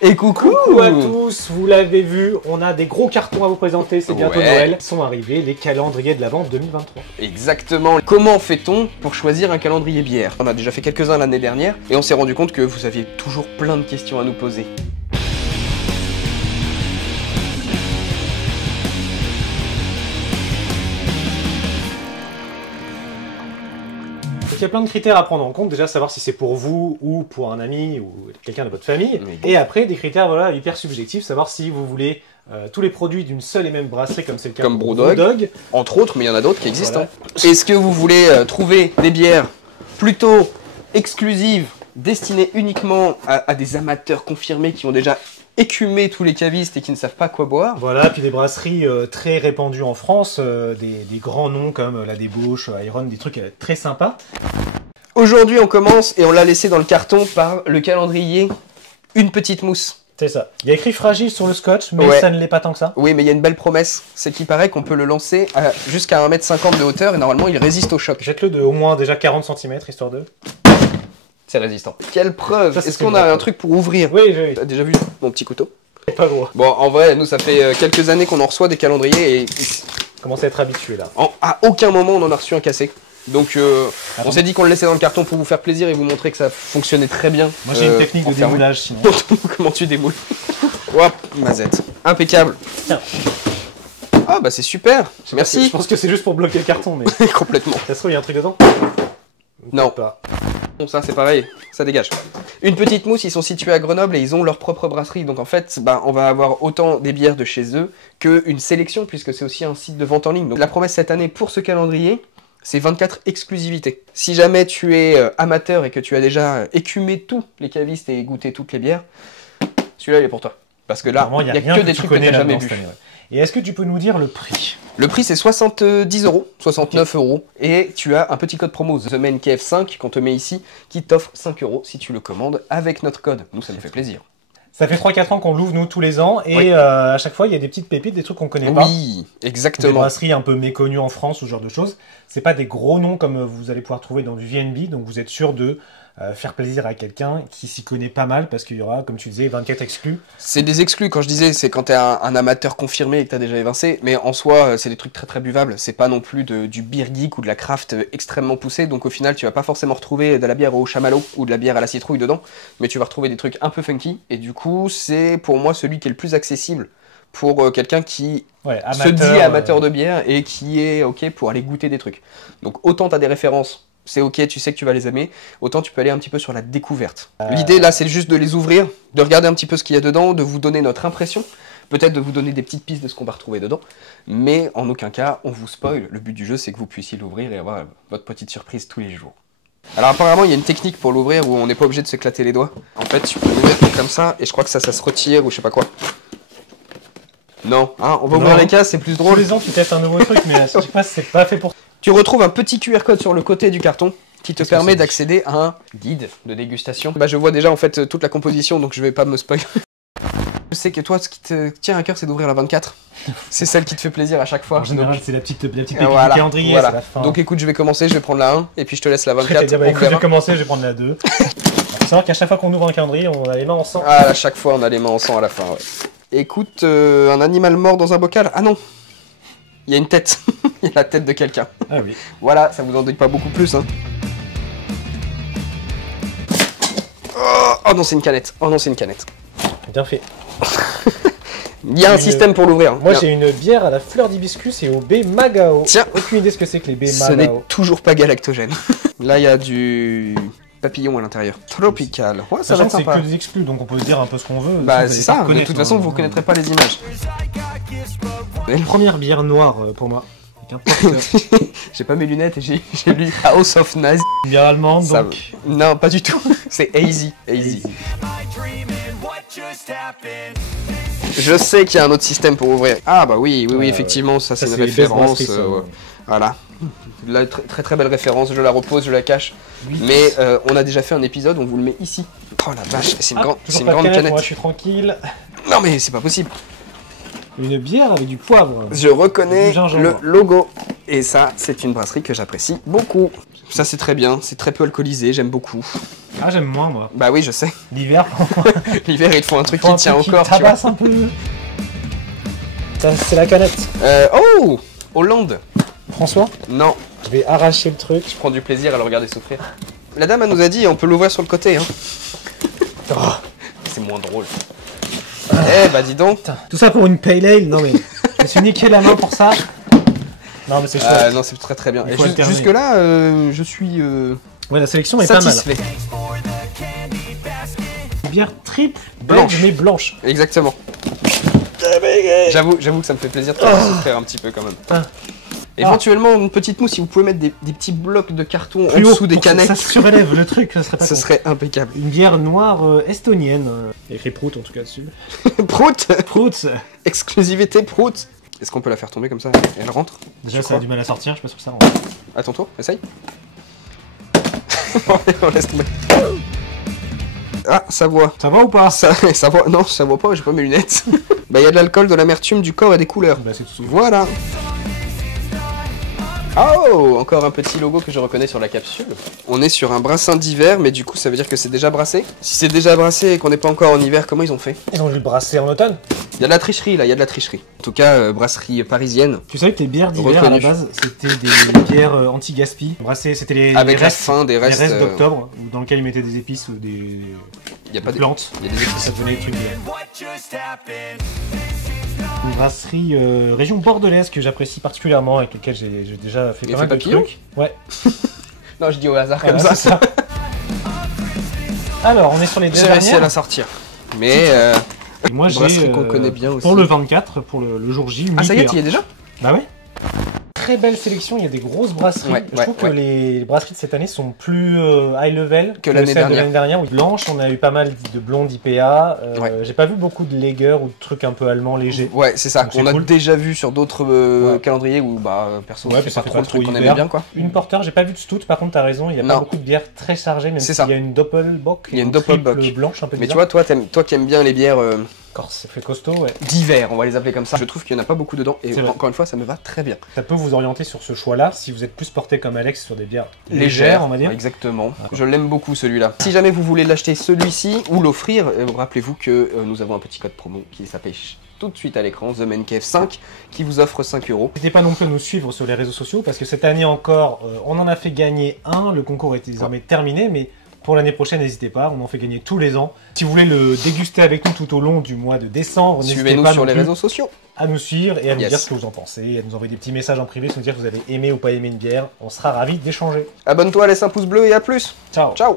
Et coucou! Coucou à tous, vous l'avez vu, on a des gros cartons à vous présenter, c'est bientôt Noël. Sont arrivés les calendriers de l'Avent 2023. Exactement. Comment fait-on pour choisir un calendrier bière? On a déjà fait quelques-uns l'année dernière et on s'est rendu compte que vous aviez toujours plein de questions à nous poser. Il y a plein de critères à prendre en compte, déjà savoir si c'est pour vous ou pour un ami ou quelqu'un de votre famille. Et après des critères voilà, hyper subjectifs, savoir si vous voulez tous les produits d'une seule et même brasserie comme c'est le cas Comme pour BrewDog, entre autres, mais il y en a d'autres qui existent. Voilà. Hein. Est-ce que vous voulez trouver des bières plutôt exclusives, destinées uniquement à des amateurs confirmés qui ont déjà écumé tous les cavistes et qui ne savent pas quoi boire? Voilà, puis des brasseries très répandues en France, des grands noms comme la Débauche, Iron, des trucs très sympas. Aujourd'hui, on commence et on l'a laissé dans le carton par le calendrier Une Petite Mousse. C'est ça. Il y a écrit fragile sur le scotch, mais ça ne l'est pas tant que ça. Oui, mais il y a une belle promesse. C'est qu'il paraît qu'on peut le lancer jusqu'à 1,50 m de hauteur et normalement il résiste au choc. Jette-le de au moins déjà 40 cm, histoire de... C'est résistant. Quelle preuve! Est-ce qu'on a un truc pour ouvrir? Oui, oui. T'as déjà vu mon petit couteau? Pas loin. Bon, en vrai, nous, ça fait quelques années qu'on en reçoit des calendriers et... Commence à être habitué, là. À aucun moment, on en a reçu un cassé. Donc, on s'est dit qu'on le laissait dans le carton pour vous faire plaisir et vous montrer que ça fonctionnait très bien. Moi, j'ai une technique de démoulage, sinon. Comment tu démoules? Hop, mazette. Impeccable. Tiens. Ah, bah c'est super. Merci. Je pense que c'est juste pour bloquer le carton, mais... Complètement. Ça se trouve, il y a un truc dedans? Non. Pas. Bon, ça c'est pareil, ça dégage. Une Petite Mousse, ils sont situés à Grenoble et ils ont leur propre brasserie. Donc en fait, on va avoir autant des bières de chez eux qu'une sélection puisque c'est aussi un site de vente en ligne. Donc la promesse cette année pour ce calendrier, c'est 24 exclusivités. Si jamais tu es amateur et que tu as déjà écumé tous les cavistes et goûté toutes les bières, celui-là il est pour toi. Parce que là, il n'y a que des trucs que tu n'as jamais vus. Et est-ce que tu peux nous dire le prix? Le prix c'est 70 €, 69 €, et tu as un petit code promo TheMainKF5 qu'on te met ici, qui t'offre 5 € si tu le commandes avec notre code. Nous ça nous fait plaisir. Ça fait 3-4 ans qu'on l'ouvre nous tous les ans, et à chaque fois il y a des petites pépites, des trucs qu'on connaît pas. Oui, exactement. Des brasseries un peu méconnues en France, ou ce genre de choses. C'est pas des gros noms comme vous allez pouvoir trouver dans du VNB, donc vous êtes sûr de faire plaisir à quelqu'un qui s'y connaît pas mal, parce qu'il y aura, comme tu disais, 24 exclus. C'est des exclus, quand je disais, c'est quand t'es un amateur confirmé et que t'as déjà évincé, mais en soi, c'est des trucs très très buvables. C'est pas non plus du beer geek ou de la craft extrêmement poussée, donc au final, tu vas pas forcément retrouver de la bière au chamallow ou de la bière à la citrouille dedans, mais tu vas retrouver des trucs un peu funky, et du coup, c'est pour moi celui qui est le plus accessible pour quelqu'un qui se dit amateur de bière et qui est ok pour aller goûter des trucs. Donc autant t'as des références, c'est ok, tu sais que tu vas les aimer, autant tu peux aller un petit peu sur la découverte. L'idée là, c'est juste de les ouvrir, de regarder un petit peu ce qu'il y a dedans, de vous donner notre impression, peut-être de vous donner des petites pistes de ce qu'on va retrouver dedans, mais en aucun cas, on vous spoil. Le but du jeu, c'est que vous puissiez l'ouvrir et avoir votre petite surprise tous les jours. Alors apparemment, il y a une technique pour l'ouvrir où on n'est pas obligé de s'éclater les doigts. En fait, tu peux l'ouvrir comme ça, et je crois que ça se retire ou je sais pas quoi. Non, hein, on va ouvrir les cases, c'est plus drôle. Tous les ans, tu testes un nouveau truc, mais je sais pas si c'est pas fait pour... Tu retrouves un petit QR code sur le côté du carton qui te permet d'accéder à un guide de dégustation. Je vois déjà en fait toute la composition, donc je vais pas me spoil. Je sais que toi, ce qui te tient à cœur, c'est d'ouvrir la 24. C'est celle qui te fait plaisir à chaque fois. En général, c'est la petite pépite du calendrier, voilà. c'est la fin. Donc écoute, je vais commencer, je vais prendre la 1, et puis je te laisse la 24. Je vais commencer, je vais prendre la 2. Faut savoir qu'à chaque fois qu'on ouvre un calendrier, on a les mains en sang. Ah, à chaque fois, on a les mains en sang à la fin, ouais. Écoute, un animal mort dans un bocal? Ah non! Il y a une tête. Il y a la tête de quelqu'un. Ah oui. Voilà, ça vous en dit pas beaucoup plus, hein. Oh non, c'est une canette. Oh non, c'est une canette. Bien fait. Il y a un système pour l'ouvrir. Moi, j'ai une bière à la fleur d'hibiscus et au baies Magao. Tiens. Aucune idée ce que c'est que les baies Magao. Ce n'est toujours pas galactogène. Là, il y a du papillon à l'intérieur. Tropical. Ouais, ça va être sympa. C'est que des exclus, donc on peut se dire un peu ce qu'on veut. Bah, c'est ça. De toute façon, vous reconnaîtrez pas les images. Une première bière noire pour moi. J'ai pas mes lunettes et j'ai lu House of Nazi. Une bière allemande, donc... Non, pas du tout. C'est hazy. Je sais qu'il y a un autre système pour ouvrir. Ah bah oui, effectivement, ça c'est une référence. Voilà. Là, très belle référence, je la repose, je la cache. Oui. Mais on a déjà fait un épisode, on vous le met ici. Oh la vache, c'est une grande canette. Moi je suis tranquille. Non mais c'est pas possible. Une bière avec du poivre. Je reconnais le logo. Et ça, c'est une brasserie que j'apprécie beaucoup. Ça c'est très bien, c'est très peu alcoolisé, j'aime beaucoup. Ah, j'aime moins, moi. Bah oui, je sais. L'hiver, L'hiver, il te faut un truc qui tient au corps, tu vois. tabasse un peu. Ça, c'est la canette. Oh, Hollande. François, Non, je vais arracher le truc. je prends du plaisir à le regarder souffrir. La dame, elle nous a dit, on peut l'ouvrir sur le côté, hein. Oh, C'est moins drôle. Eh bah dis donc. putain. Tout ça pour une pale ale? Non mais, je me suis niqué la main pour ça. Non mais c'est chouette. Non, c'est très très bien. Il Et faut alterner. jusque là, je suis Ouais, la sélection est pas mal. satisfait. Une bière triple, Blanche. belge mais blanche. Exactement. J'avoue que ça me fait plaisir de te faire souffrir un petit peu quand même. Ah. Éventuellement, une petite mousse, si vous pouvez mettre des petits blocs de carton en Plus haut dessous des pour que canettes, ça surélève le truc, ça serait pas ce con. serait impeccable. Une bière noire estonienne. Il y a écrit Prout en tout cas dessus. Prout. Prout. Exclusivité Prout. Est-ce qu'on peut la faire tomber comme ça? Elle rentre? Déjà Tu ça crois a du mal à sortir, je suis pas sûr que ça rentre. À ton tour, essaye. On laisse tomber. Ah, ça voit. Ça va ou pas? Ça voit. Non, ça voit pas, j'ai pas mes lunettes. Bah, il y a de l'alcool, de l'amertume, du corps et des couleurs. Bah c'est tout. Voilà. Oh, encore un petit logo que je reconnais sur la capsule. On est sur un brassin d'hiver, mais du coup, ça veut dire que c'est déjà brassé. Si c'est déjà brassé et qu'on n'est pas encore en hiver, comment ils ont fait? Ils ont dû le brasser en automne. Il y a de la tricherie, là, il y a de la tricherie. En tout cas, brasserie parisienne. Tu savais que les bières d'hiver à la Reconnu. base, c'était des bières anti-gaspi. Brassées, c'était les Avec la restes, fin des les restes. restes d'octobre, dans lesquels ils mettaient des épices ou des Il y a pas de. plantes. Il y a des épices. Ça devenait des trucs bien. Une brasserie région bordelaise que j'apprécie particulièrement, avec laquelle j'ai déjà fait Et pas mal fait de papillon trucs. Ouais, Non, je dis au hasard voilà, comme ça. c'est ça. Alors, on est sur les deux J'ai réussi à la dernières. sortir. Mais Et moi, j'ai brasserie qu'on connaît bien aussi. pour le 24, pour le jour J. Ah, ça y est, mi-PA. tu y es déjà? Bah ouais. Très belle sélection, il y a des grosses brasseries. Ouais, Je ouais, trouve que ouais. les brasseries de cette année sont plus high level Que l'année celles de dernière. l'année dernière. Oui. Blanche, on a eu pas mal de blondes IPA. Ouais. J'ai pas vu beaucoup de lager ou de trucs un peu allemands légers. Ouais, c'est ça. Donc c'est On a cool. déjà vu sur d'autres Ouais. calendriers où, bah, perso, Ouais, c'est puis pas ça fait trop pas le truc trop qu'on hiver. aimait bien, quoi. Une porter, j'ai pas vu de stout, par contre t'as raison, il y a Non. pas beaucoup de bières très chargées, même C'est s'il ça. y a une doppelbock. Il y a une doppelbock. triple blanche un peu Mais tu bizarre. vois, toi qui aimes bien les bières Corse, c'est fait costaud, ouais. d'hiver, on va les appeler comme ça. Je trouve qu'il y en a pas beaucoup dedans et C'est vrai. encore une fois, ça me va très bien. Ça peut vous orienter sur ce choix-là si vous êtes plus porté comme Alex sur des bières légères, on va dire. Exactement. Je l'aime beaucoup celui-là. Si jamais vous voulez l'acheter celui-ci ou l'offrir, rappelez-vous que nous avons un petit code promo qui s'affiche tout de suite à l'écran, The Man Cave 5, qui vous offre 5 €. N'hésitez pas non plus à nous suivre sur les réseaux sociaux parce que cette année encore, on en a fait gagner un. Le concours est désormais terminé, mais pour l'année prochaine, n'hésitez pas. On en fait gagner tous les ans. Si vous voulez le déguster avec nous tout au long du mois de décembre, n'hésitez Suivez-nous pas sur non les plus réseaux sociaux. à nous suivre et à nous Yes. dire ce que vous en pensez, à nous envoyer des petits messages en privé, nous dire que vous avez aimé ou pas aimé une bière. On sera ravis d'échanger. Abonne-toi, laisse un pouce bleu et à plus. Ciao. Ciao.